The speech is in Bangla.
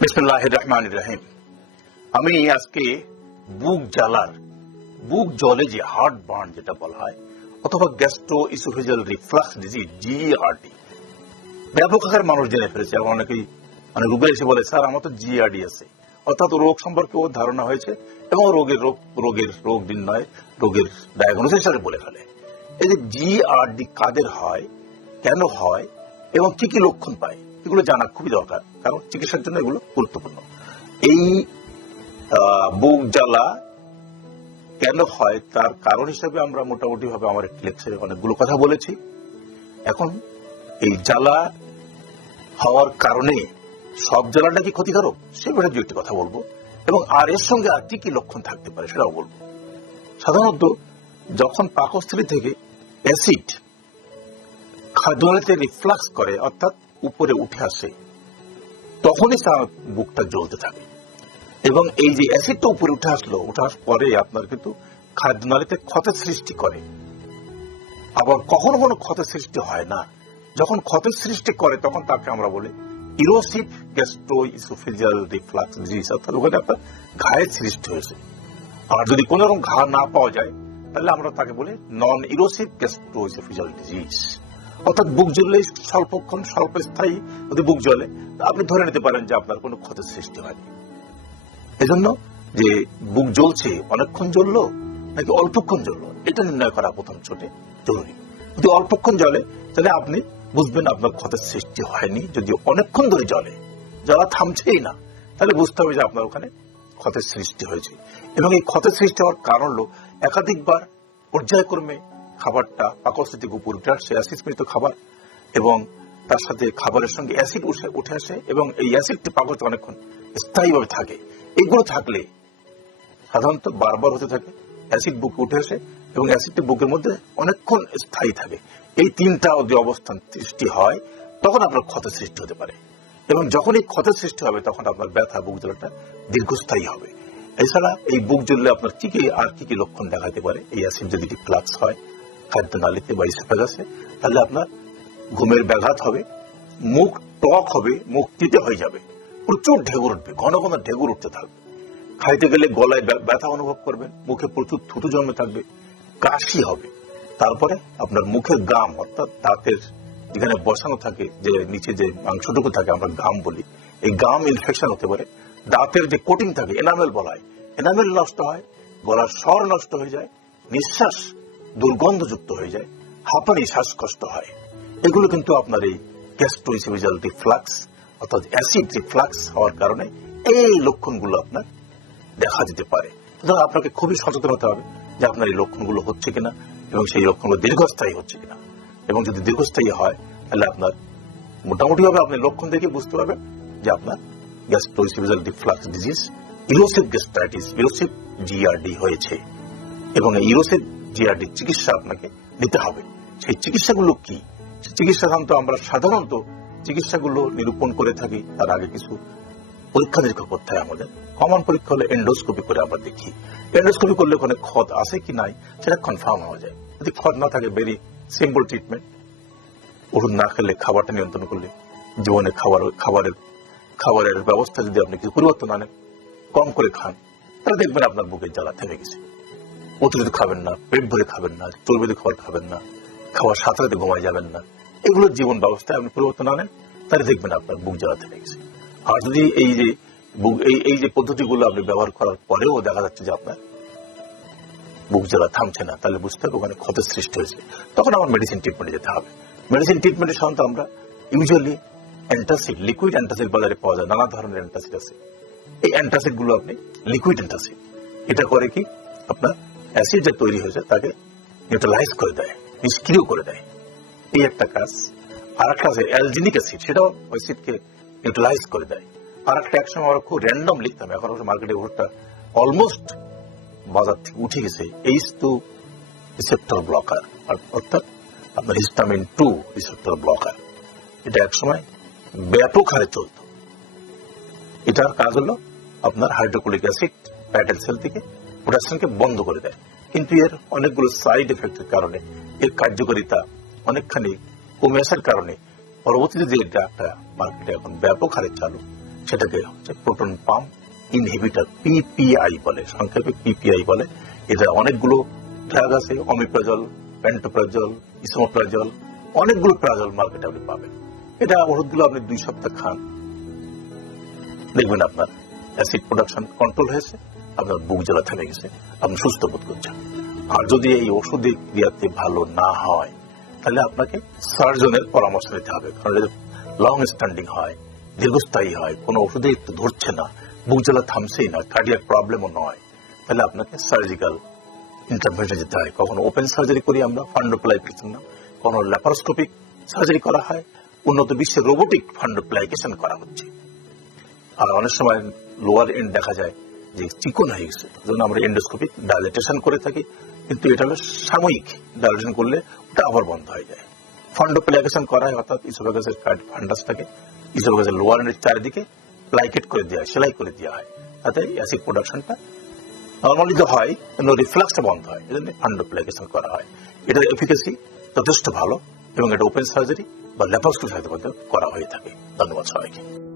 বিসমুল্লাহ আমি আজকে বুক জ্বালার, বুক জলে যে হার্ট বার্ন যেটা বলা হয়, অথবা gastro oesophageal reflux disease GERD ব্যাপক আকার মানুষ জেনে ফেলেছে এবং অনেকেই মানে রোগী এসে বলে, স্যার, আমার তো জিআরডি আছে। অর্থাৎ রোগ সম্পর্কেও ধারণা হয়েছে এবং রোগের রোগ রোগের রোগ নির্ণয়, রোগের ডায়াগনোসিস হিসাবে বলে ফেলে। এই যে জিআরডি কাদের হয়, কেন হয়, এবং কি কি লক্ষণ পায় এগুলো জানা খুবই দরকার, কারণ চিকিৎসার জন্য এগুলো গুরুত্বপূর্ণ। এই বুক জ্বালা কেন হয়? তার কারণ হিসেবে আমরা মোটামুটি ভাবে আমার একটি লেকচারে অনেকগুলো কথা বলেছি। এখন এই জ্বালা হওয়ার কারণে সব জ্বালাটা কি ক্ষতিকারক? সে ব্যাপারে দু একটি কথা বলব। এবং আর এর সঙ্গে আর কি কি লক্ষণ থাকতে পারে সেটাও বলব। সাধারণত যখন পাকস্থলী থেকে অ্যাসিড খাদ্যনালীতে রিফ্লাক্স করে, অর্থাৎ উপরে উঠে আসে, তখনই তার বুকটা জ্বলতে থাকে। এবং এই যে অ্যাসিডটা উপরে উঠে আসলো উঠে আসার পরে আপনার কিন্তু খাদ্যনালীতে ক্ষতের সৃষ্টি করে। আবার কখনো কোনো ক্ষতের সৃষ্টি হয় না। যখন ক্ষতের সৃষ্টি করে, তখন তাকে আমরা বলি erosive gastro oesophageal reflux disease অর্থাৎ ওখানে আপনার ঘায়ের সৃষ্টি হয়েছে। আর যদি কোনো রকম ঘা না পাওয়া যায়, তাহলে আমরা তাকে বলি non erosive gastro oesophageal disease অর্থাৎ বুক জ্বললে স্বল্পক্ষণ স্বল্প স্থায়ী যদি বুক জ্বলে আপনি ধরে নিতে পারেন যে আপনার কোনো ক্ষতির সৃষ্টি হয়নি। এজন্য যে বুক জ্বলছে, অনেকক্ষণ জ্বললো নাকি অল্পক্ষণ জ্বললো, এটা নির্ণয় করা প্রথম ছোটে জরুরি। যদি অল্পক্ষণ জ্বলে, তাহলে আপনি বুঝবেন আপনার ক্ষতের সৃষ্টি হয়নি। যদি অনেকক্ষণ ধরে জ্বলে, জ্বলা থামছেই না, তাহলে বুঝতে হবে যে আপনার ওখানে ক্ষতের সৃষ্টি হয়েছে। এবং এই ক্ষতের সৃষ্টি হওয়ার কারণ হলো একাধিকবার পর্যায়ক্রমে খাবারটা পাকস্থিতি উপর উঠে আসছে অ্যাসিড খাবার এবং তার সাথে খাবারের সঙ্গে অ্যাসিড উঠে উঠে আসে এবং এই অ্যাসিডটি পাকস্থ অনেকক্ষণ স্থায়ীভাবে থাকে। এইগুলো থাকলে সাধারণত বারবার হতে থাকে, অ্যাসিড বুকে উঠে আসে এবং অ্যাসিডটি বুকের মধ্যে অনেকক্ষণ স্থায়ী থাকে। এই তিনটা যদি অবস্থান সৃষ্টি হয়, তখন আপনার ক্ষতের সৃষ্টি হতে পারে এবং যখন এই ক্ষতের সৃষ্টি হবে, তখন আপনার ব্যথা, বুক জ্বলাটা দীর্ঘস্থায়ী হবে। এছাড়া এই বুক জ্বললে আপনার কি কি, আর কি কি লক্ষণ দেখাতে পারে? এই অ্যাসিড যদি ফ্লাক্স হয় খাদ্য নালীতে বা ইসোফেগাসে তাহলে আপনার ঘুমের ব্যাঘাত হবে, মুখ টক হবে, মুখ তিতে হয়ে যাবে। প্রচুর ঢেগুর উঠবে, ঘন ঘন ঢেগুর উঠতে থাকবে। খাইতে গেলে গলায় ব্যথা অনুভব করবেন, মুখে প্রচুর থুতু জন্মে থাকবে, কাশি হবে। তারপরে আপনার মুখের গাম, অর্থাৎ দাঁতের যেখানে বসানো থাকে, যে নিচে যে মাংসটুকু থাকে, আমরা গাম বলি, এই গাম ইনফেকশন হতে পারে। দাঁতের যে কোটিং থাকে এনামেল বলা হয়। এনামেল নষ্ট হয়, গলার স্বর নষ্ট হয়ে যায়, নিঃশ্বাস দুর্গন্ধযুক্ত হয়ে যায়। হাঁপানি শ্বাসকষ্ট হয়। এগুলো কিন্তু আপনার এই গ্যাস্ট্রোইসিভিজাল রিফ্লাক্স অর্থাৎ অ্যাসিড রিফ্লাক্স হওয়ার কারণে এই লক্ষণগুলো আপনার দেখা দিতে পারে। সুতরাং আপনাকে খুবই সচেতন হতে হবে যে আপনার এই লক্ষণগুলো হচ্ছে কিনা এবং সেই লক্ষণগুলো দীর্ঘস্থায়ী হচ্ছে কিনা। এবং যদি দীর্ঘস্থায়ী হয়, তাহলে আপনার মোটামুটি ভাবে আপনি লক্ষণ দেখে বুঝতে পারবেন যে আপনার gastro oesophageal reflux disease erosive gastritis erosive GERD হয়েছে। এবং ইরোসিভ জিআরডি চিকিৎসা আপনাকে নিতে হবে। সেই চিকিৎসাগুলো কি? চিকিৎসা সাধারণত আমরা সাধারণত চিকিৎসাগুলো নিরূপণ করে থাকি। তার আগে কিছু পরীক্ষা নিরীক্ষা করতে হয় আমাদের। কমন পরীক্ষা হলে এন্ডোস্কোপি করে আমরা দেখি। এন্ডোস্কোপি করলে ওখানে ক্ষত আছে কি নাই, সেটা কনফার্ম হওয়া যায়। যদি ক্ষত না থাকে ভেরি সিম্পল ট্রিটমেন্ট ওষুধ না খেলে খাবারটা নিয়ন্ত্রণ করলে জীবনে খাবার, খাবারের খাবারের ব্যবস্থা যদি আপনি কিছু পরিবর্তন আনেন, কম করে খান, তাহলে দেখবেন আপনার বুকের জ্বালা থেমে গেছে। অতিরিক্ত খাবেন না পেট ভরে খাবেন না, চর্বিতে খাবার খাবেন না খাওয়ার সাথে সাথে ঘুমায় যাবেন না। এগুলো জীবন ব্যবস্থায় আপনি পরিবর্তন আনেন, তাহলে দেখবেন আপনার বুক জ্বালা থেমে গেছে আর যদি এই যে এই যে পদ্ধতিগুলো আপনি ব্যবহার করার পরেও দেখা যাচ্ছে যে আপনার বুক জ্বালা থামছে না, তাহলে বুঝতে হবে ওখানে ক্ষতের সৃষ্টি হয়েছে। তখন আমার মেডিসিন ট্রিটমেন্টে যেতে হবে। মেডিসিন ট্রিটমেন্টে সাধারণত আমরা ইউজুয়ালি অ্যান্টাসিড লিকুইড অ্যান্টাসিড বাজারে পাওয়া যায়, নানা ধরনের অ্যান্টাসিড আছে। এই অ্যান্টাসিডগুলো আপনি লিকুইড অ্যান্টাসিড এটা করে কি? আপনার অ্যাসিড যে তৈরি হয়েছে, তাকে নিউট্রালাইজ করে দেয়, নিষ্ক্রিয় করে দেয়। এই একটা কাজ। আর একটা আছে অ্যালজিনিক অ্যাসিড সেটাও অ্যাসিডকে নিউট্রালাইজ করে দেয়। আর একটা একসময় আমরা খুব র্যান্ডম লিখতাম, এখন অবশ্য মার্কেটে ওটা অলমোস্ট বাজার থেকে উঠে গেছে এইচ টু রিসেপ্টর ব্লকার অর্থাৎ আপনার হিস্টামিন টু রিসেপ্টর ব্লকার এটা একসময় ব্যাপক হারে চলত। এটার কাজ হলো আপনার হাইড্রোক্লোরিক অ্যাসিড প্যাটেল সেল থেকে পটাশিয়ামকে বন্ধ করে দেয়। কিন্তু এর অনেকগুলো সাইড এফেক্টের কারণে, এর কার্যকারিতা অনেকখানি কমে আসার কারণে পরবর্তীতে যে ড্রাগটা মার্কেটে এখন ব্যাপক হারে চালু, সেটাকে হচ্ছে প্রোটন পাম্প ইনহিবিটর পিপিআই বলে, সংক্ষেপে পিপিআই বলে। এটা অনেকগুলো ড্রাগ আছে অমিপ্রাজল প্যান্টোপ্রাজল ইসমোপ্রাজল অনেকগুলো প্রাজল মার্কেটে আপনি পাবেন। এটা ওষুধগুলো আপনি দুই সপ্তাহ খান। দেখবেন আপনার অ্যাসিড প্রোডাকশন কন্ট্রোল হয়েছে আপনার বুক জ্বালা থেমে গেছে। আপনি সুস্থ বোধ করছেন। আর যদি এই ওষুধের ক্রিয়াতে ভালো না হয়, তাহলে আপনাকে সার্জনের পরামর্শ নিতে হবে। কারণ এটা লং স্ট্যান্ডিং হয়, দীর্ঘস্থায়ী হয়, কোনো ওষুধে একটু ধরছে না, বুক জ্বালা থামছেই না কার্ডিয়াক প্রবলেমও নয়, তাহলে আপনাকে সার্জিক্যাল ইন্টারভেনশন যেতে হয়। কখনো ওপেন সার্জারি করি আমরা ফান্ডোপ্লাইকেশন না। কখনো ল্যাপারোস্কোপিক সার্জারি করা হয়, উন্নত বিশ্বে রোবোটিক ফান্ডোপ্লাইকেশন করা হচ্ছে। আর অনেক সময় লোয়ার এন্ড দেখা যায় যে চিকন গেছে যেমন আমরা এন্ডোস্কোপিক ডায়ালিটেশন করে থাকি, কিন্তু এটা হলো সাময়িক ডায়ালিটেশন করলে ওটা আবার বন্ধ হয়ে যায়। ফান্ডোপ্লাইকেশন করা হয়, অর্থাৎ ইসোফাগাসের ফান্ডাসটাকে ইসোফাগাসের লোয়ার চারিদিকে প্লাইকেট করে দেওয়া হয়, সেলাই করে দেওয়া হয়। তাতে অ্যাসিড প্রোডাকশনটা নর্মালি যে হয় রিফ্লাক্সটা বন্ধ হয়, এজন্য ফান্ডোপ্লাইকেশন করা হয়। এটার এফিকাসি যথেষ্ট ভালো এবং এটা ওপেন সার্জারি বা ল্যাপারোস্কোপি সাহায্যে করা হয়ে থাকে। ধন্যবাদ সবাইকে।